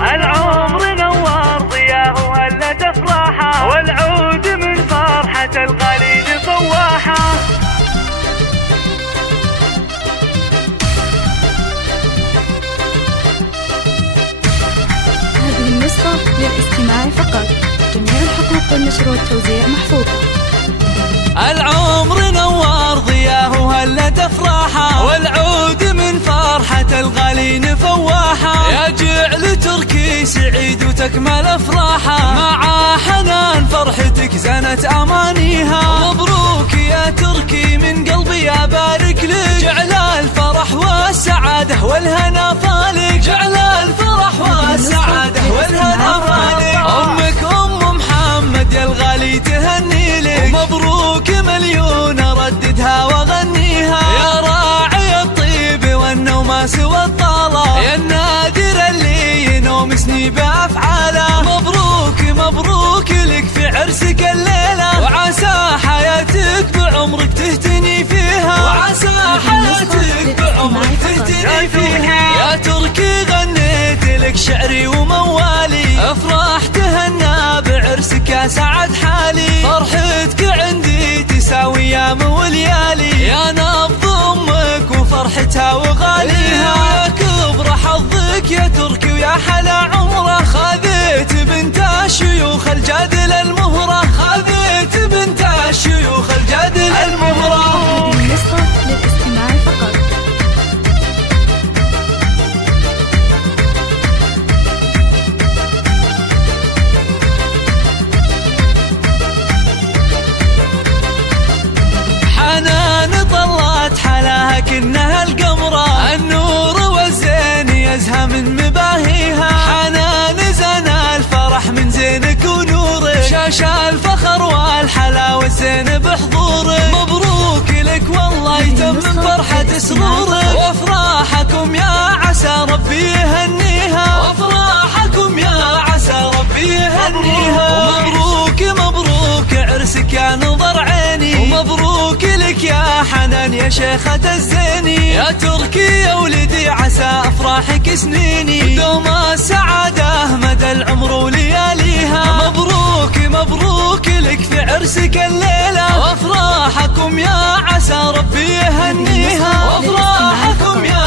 العمر نوار ضياه وهلت افراحه، والعود من فرحة الغالين فواحه. هذه النسخة للاستماع فقط، جميع الحقوق والنشر والتوزيع محفوظة. العمر نوار ضياه وهلت افراحه، والعود من فرحة الغالين فواحه. يا جعل تركي سعيد وتكمل افراحه، مع حنان فرحتك زنت امانيها. مبروك يا تركي من قلبي ابارك لك، جعل الفرح والسعادة والهنا فالك، جعل الفرح والسعادة والهنا فالك. امك ام محمد يا الغالي تهني لك، ومبروك مليون ارددها واغنيها. يا راعي الطيب والنوماس والطالة، يا النادر اللي ينومسني بافعاله. مبروك مبروك لك في عرسك الليلة، وعسى حياتك بعمرك تهتني فيها، وعسى حياتك بعمرك تهتني فيها. يا تركي غنيت لك شعري وموالي، افراح تهنى بعرسك يا سعد حالي. فرحتك عندي تساوي ايام وليالي، يا نبض امك وفرحتها وغاليها. يا كبر حظك يا تركي ويا حلا عمره، خذيت بنت الشيوخ الجادل المهرة، خذيت بنت الشيوخ الجادل المهرة. هذه النسخة للاستماع فقط. حنان طلعت حلاها كنها القمرة، النور والزين يزهى من مباهيها. حنان زنا الفرح من زينك ونورك، شاش الفخر والحلا والزين بحضورك. مبروك لك والله يتمم فرحة سرورك، وافراحكم يا عسى ربي يهنيها، وافراحكم يا عسى ربي يهنيها. ومبروك مبروك عرسك يا نظر عيني، ومبروك لك يا حنان يا شيخة الزيني. يا تركي يا ولدي عسى افراحك سنيني، ودوم السعادة مدى العمر ولياليها. مبروك مبروك لك في عرسك الليلة، وافراحكم يا عسى ربي يهنيها، وافراحكم يا